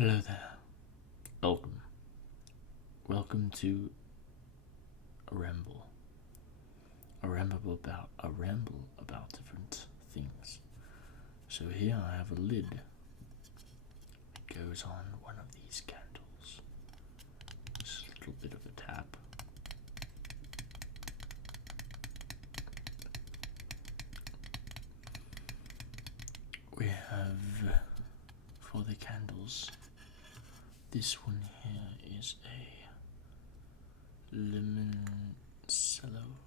Hello there. Welcome. Welcome to a ramble. A ramble about different things. So here I have a lid. It goes on one of these candles. Just a little bit of a tap. We have for the candles. This one here is a lemon cello.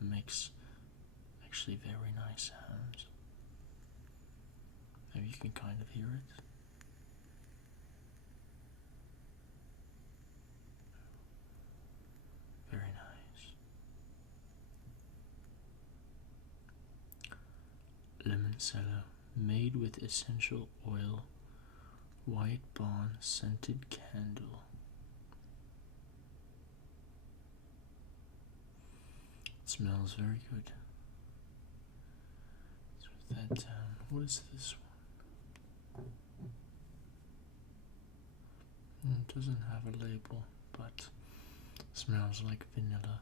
Makes actually very nice sounds. Maybe you can kind of hear it. Very nice. Lemon cello, made with essential oil, white barn scented candle. It smells very good. Let's put that down. What is this one? It doesn't have a label, but smells like vanilla.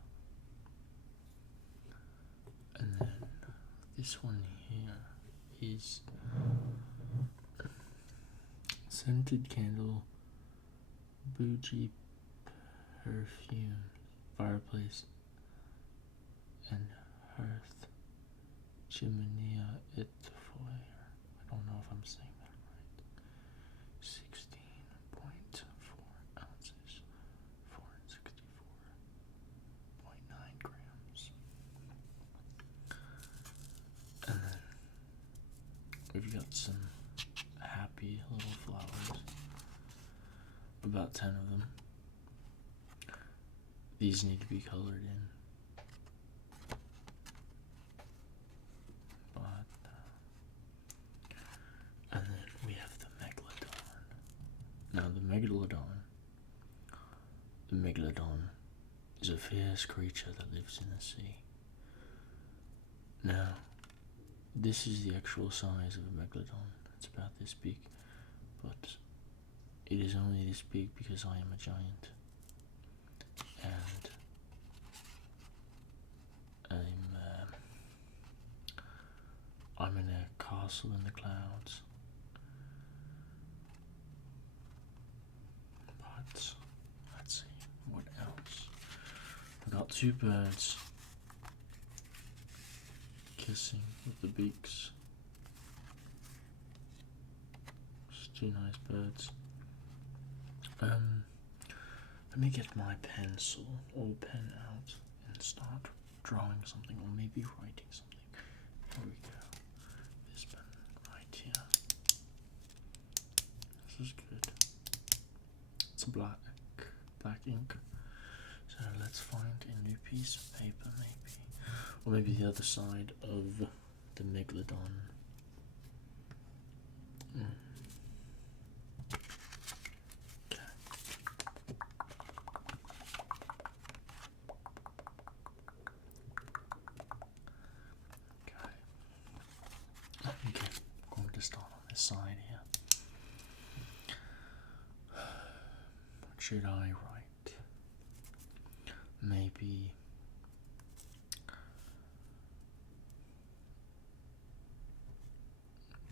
And then this one here is scented candle, bougie perfume, fireplace, and hearth, chimenea et foyer. I don't know if I'm saying that right. 16.4 ounces, 464.9 grams. And then we've got some happy little flowers, about 10 of them. These need to be colored in. And then we have the megalodon. Now the megalodon is a fierce creature that lives in the sea. Now, this is the actual size of a megalodon. It's about this big, but it is only this big because I am a giant. And I'm in a castle in the clouds. But let's see what else. I got two birds kissing with the beaks. Just two nice birds. Let me get my pencil or pen out and start drawing something, or maybe writing something. Here we go. This pen right here. This is good. It's black ink. So let's find a new piece of paper, maybe, or maybe the other side of the megalodon. Okay, I'm going to start on this side here. What should I write? Maybe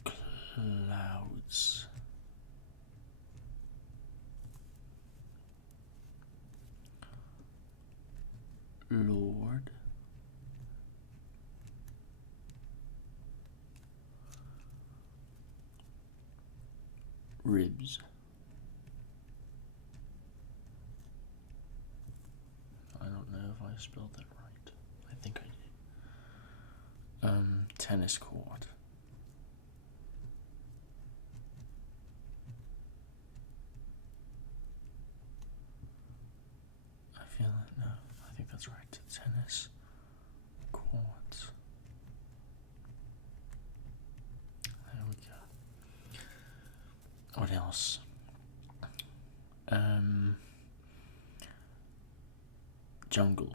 clouds. Lord. Ribs. I don't know if I spelled that right. I think I did. Tennis court. I feel that, no, I think that's right. Tennis court. There we go. What else? Jungle.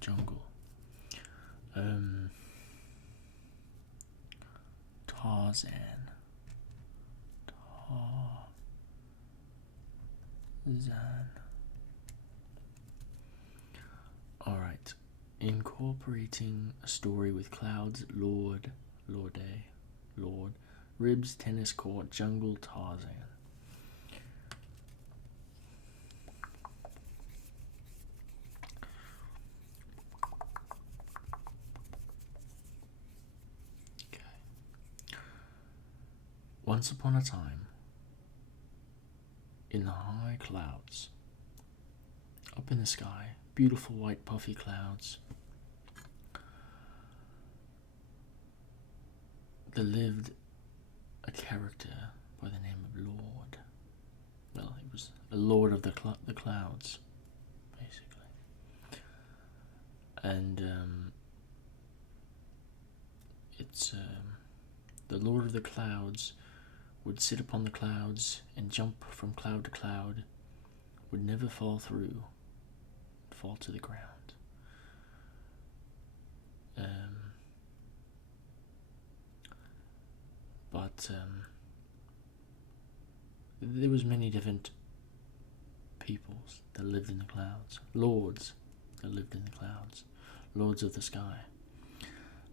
Jungle. Tarzan. Tarzan. Alright. Incorporating a story with clouds, Lord, ribs, tennis court, jungle, Tarzan. Once upon a time, in the high clouds, up in the sky, beautiful white puffy clouds, there lived a character by the name of Lord. Well, he was a lord of the clouds, basically. And the Lord of the Clouds would sit upon the clouds and jump from cloud to cloud, would never fall through, fall to the ground. But there was many different peoples that lived in the clouds, lords that lived in the clouds, lords of the sky.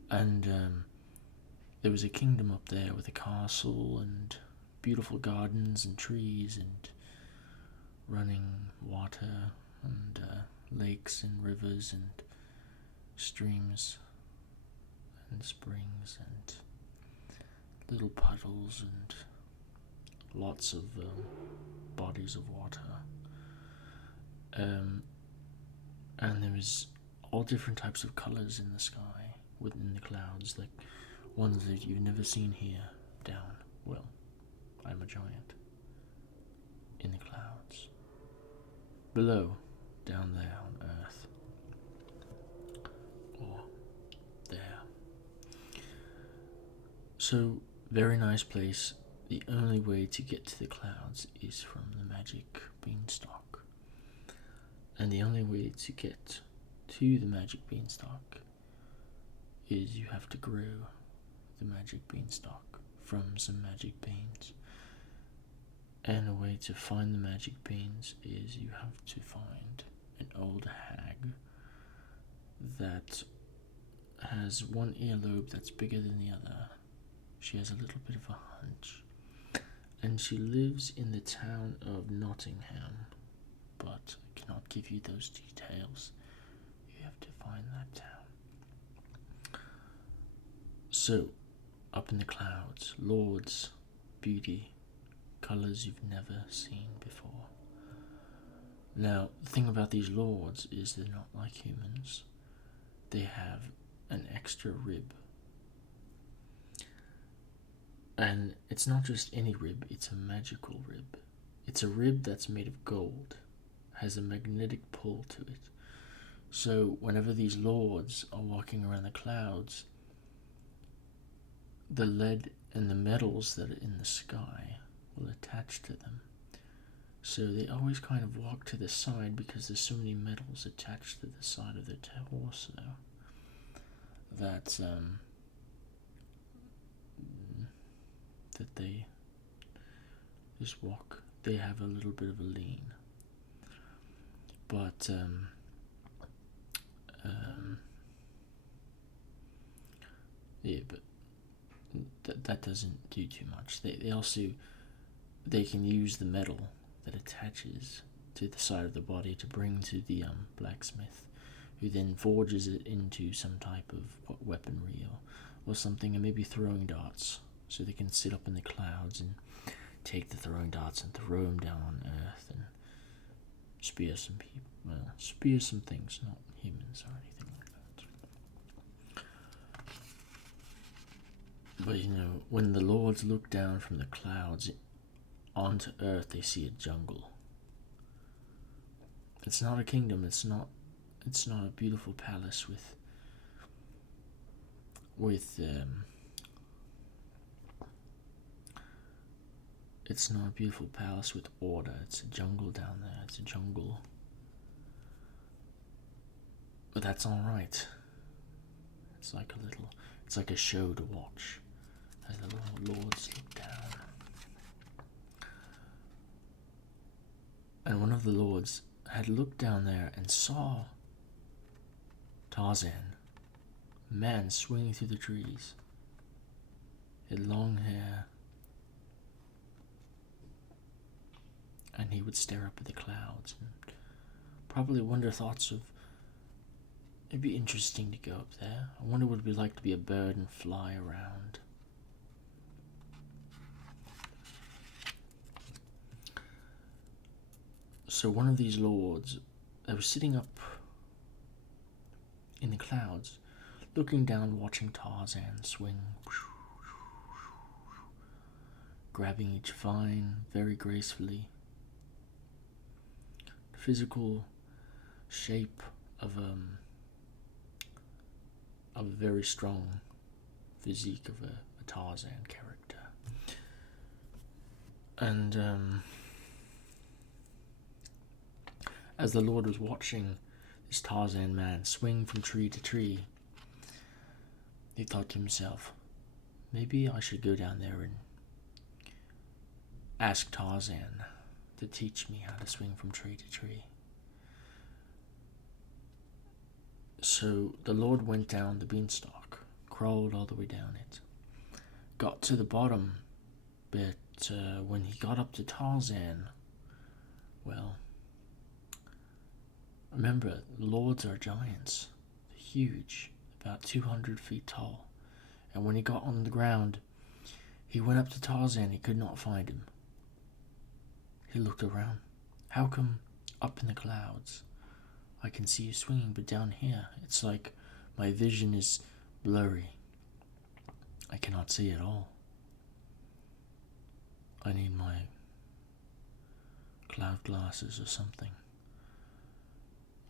And there was a kingdom up there with a castle and beautiful gardens and trees and running water and lakes and rivers and streams and springs and little puddles and lots of bodies of water. And there was all different types of colours in the sky within the clouds, like ones that you've never seen here down. Well, I'm a giant. In the clouds. Below, down there on Earth. Or there. So, very nice place. The only way to get to the clouds is from the magic beanstalk. And the only way to get to the magic beanstalk is you have to grow the magic beanstalk from some magic beans. And a way to find the magic beans is you have to find an old hag that has one earlobe that's bigger than the other. She has a little bit of a hunch. And she lives in the town of Nottingham, but I cannot give you those details. You have to find that town. So, up in the clouds, lords, beauty, colours you've never seen before. Now, the thing about these lords is they're not like humans. They have an extra rib. And it's not just any rib, it's a magical rib. It's a rib that's made of gold, has a magnetic pull to it. So whenever these lords are walking around the clouds, the lead and the metals that are in the sky will attach to them. So they always kind of walk to the side because there's so many metals attached to the side of their torso that they just walk. They have a little bit of a lean, but yeah, but that doesn't do too much. They also they can use the metal that attaches to the side of the body to bring to the blacksmith, who then forges it into some type of weaponry or something, and maybe throwing darts, so they can sit up in the clouds and take the throwing darts and throw them down on Earth and spear some people. Well, spear some things, not humans or anything like that. But when the lords look down from the clouds onto Earth, they see a jungle. It's not a kingdom. It's not a beautiful palace with it's not a beautiful palace with order. It's a jungle down there. It's a jungle. But that's alright. It's like a show to watch as the lords look down. And one of the lords had looked down there and saw Tarzan, a man swinging through the trees. He had long hair, and he would stare up at the clouds and probably wonder thoughts of, it'd be interesting to go up there. I wonder what it would be like to be a bird and fly around. So one of these lords, they were sitting up in the clouds, looking down, watching Tarzan swing, grabbing each vine very gracefully. The physical shape of a very strong physique of a Tarzan character. And as the Lord was watching this Tarzan man swing from tree to tree, he thought to himself, maybe I should go down there and ask Tarzan to teach me how to swing from tree to tree. So the Lord went down the beanstalk, crawled all the way down it, got to the bottom, but when he got up to Tarzan, well, remember, lords are giants, huge, about 200 feet tall, and when he got on the ground, he went up to Tarzan. He could not find him. He looked around. How come up in the clouds I can see you swinging, but down here it's like my vision is blurry. I cannot see at all. I need my cloud glasses or something.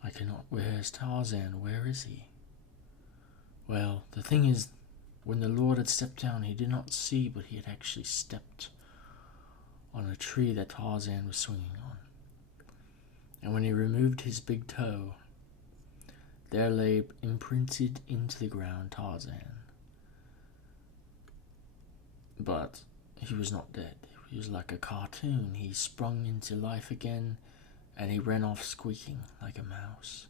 I cannot. Where's Tarzan? Where is he? Well, the thing is, when the Lord had stepped down, he did not see, but he had actually stepped on a tree that Tarzan was swinging on. And when he removed his big toe, there lay imprinted into the ground Tarzan. But he was not dead. He was like a cartoon. He sprung into life again, and he ran off squeaking like a mouse.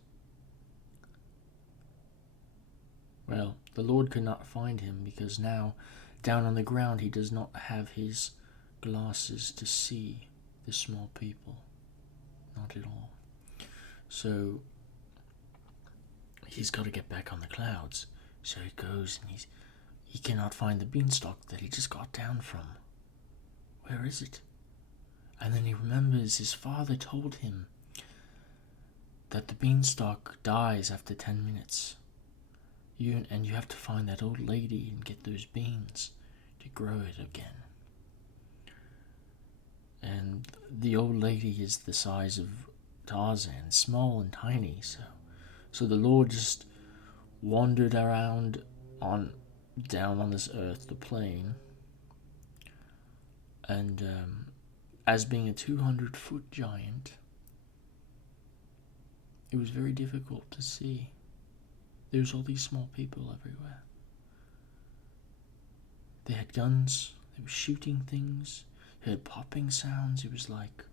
Well, the Lord could not find him because now, down on the ground, he does not have his glasses to see the small people. Not at all. So, he's got to get back on the clouds. So he goes and he cannot find the beanstalk that he just got down from. Where is it? And then he remembers his father told him that the beanstalk dies after 10 minutes. You have to find that old lady and get those beans to grow it again. And the old lady is the size of Tarzan, small and tiny. So the Lord just wandered around down on this earth, the plane, and as being a 200-foot giant, it was very difficult to see. There's all these small people everywhere. They had guns, they were shooting things, they had popping sounds. It was like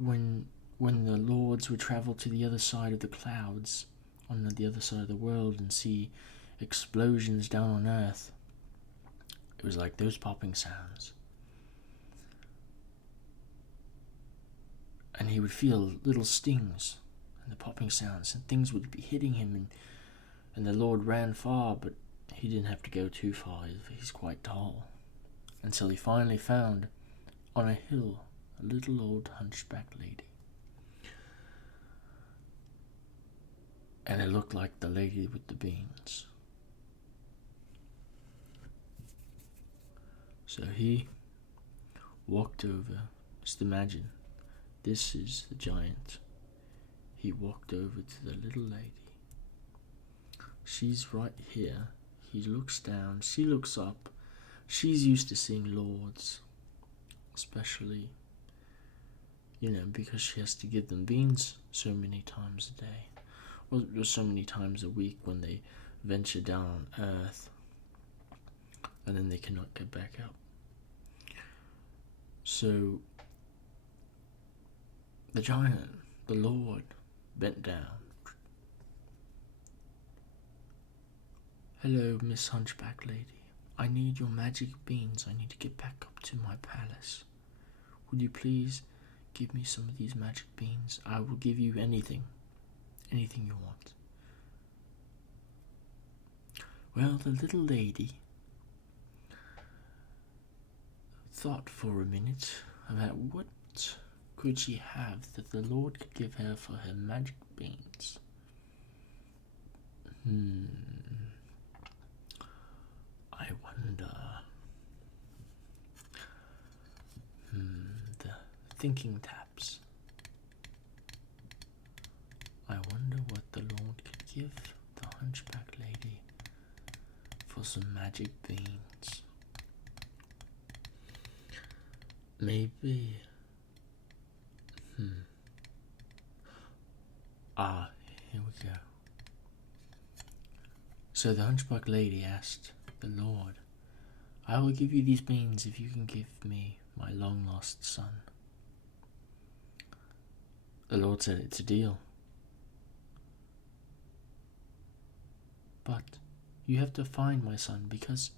when the lords would travel to the other side of the clouds, on the other side of the world, and see explosions down on Earth. It was like those popping sounds. And he would feel little stings and the popping sounds, and things would be hitting him, and the Lord ran far, but he didn't have to go too far. He's quite tall. Until he finally found, on a hill, a little old hunchback lady. And it looked like the lady with the beans. So he walked over. Just imagine, this is the giant. He walked over to the little lady. She's right here. He looks down. She looks up. She's used to seeing lords, especially, because she has to give them beans so many times a day. well, there's so many times a week when they venture down on Earth, and then they cannot get back up. So the giant, the Lord, bent down. Hello, Miss Hunchback Lady. I need your magic beans. I need to get back up to my palace. Would you please give me some of these magic beans? I will give you anything. Anything you want. Well, the little lady thought for a minute about what could she have that the Lord could give her for her magic beans. I wonder. The thinking taps. I wonder what the Lord could give the Hunchback Lady for some magic beans. Maybe. Here we go. So the Hunchback Lady asked the Lord, I will give you these beans if you can give me my long lost son. The Lord said, it's a deal. But you have to find my son, because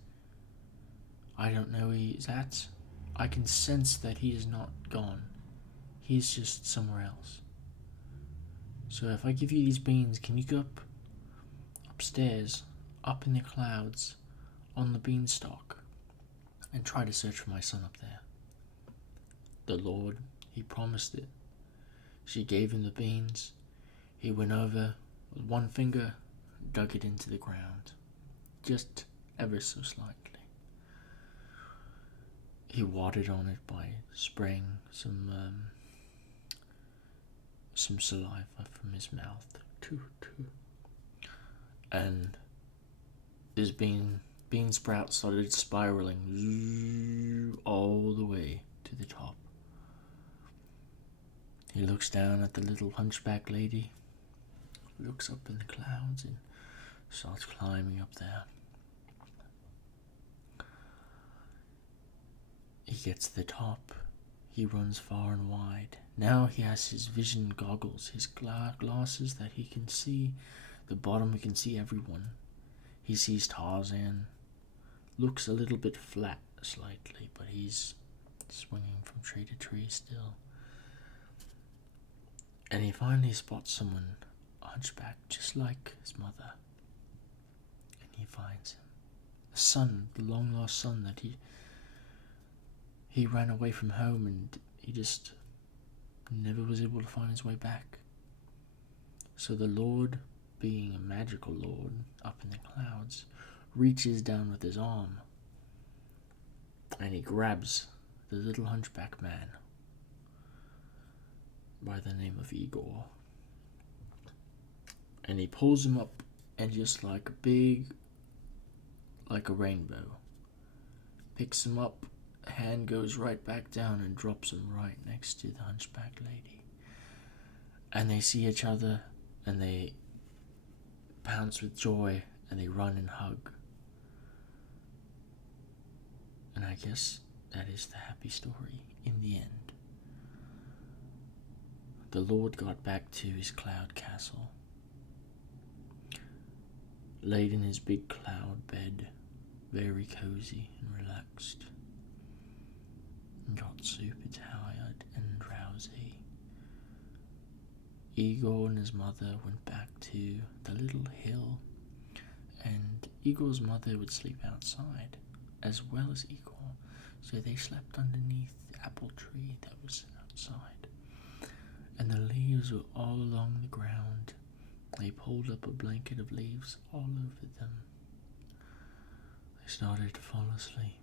I don't know where he's at. I can sense that he is not gone. He's just somewhere else. So if I give you these beans, can you go upstairs, up in the clouds, on the beanstalk, and try to search for my son up there? The Lord, he promised it. She gave him the beans. He went over with one finger, dug it into the ground, just ever so slightly. He watered on it by spraying some saliva from his mouth. And this bean sprout started spiraling all the way to the top. He looks down at the little Hunchback Lady, looks up in the clouds, and starts climbing up there. He gets to the top. He runs far and wide. Now he has his vision goggles, his glasses that he can see the bottom, he can see everyone. He sees Tarzan. Looks a little bit flat slightly, but he's swinging from tree to tree still. And he finally spots someone, a hunchback, just like his mother. And he finds him. The son, the long lost son that he ran away from home, and he just never was able to find his way back. So the Lord, being a magical Lord up in the clouds, reaches down with his arm and he grabs the little hunchback man by the name of Igor, and he pulls him up, and just like a rainbow, picks him up, hand goes right back down and drops him right next to the Hunchback Lady. And they see each other and they pounce with joy and they run and hug. And I guess that is the happy story in the end. The Lord got back to his cloud castle, laid in his big cloud bed, very cozy and relaxed, and got super tired and drowsy. Igor and his mother went back to the little hill, and Igor's mother would sleep outside, as well as Igor, so they slept underneath the apple tree that was outside. And the leaves were all along the ground. They pulled up a blanket of leaves all over them. They started to fall asleep.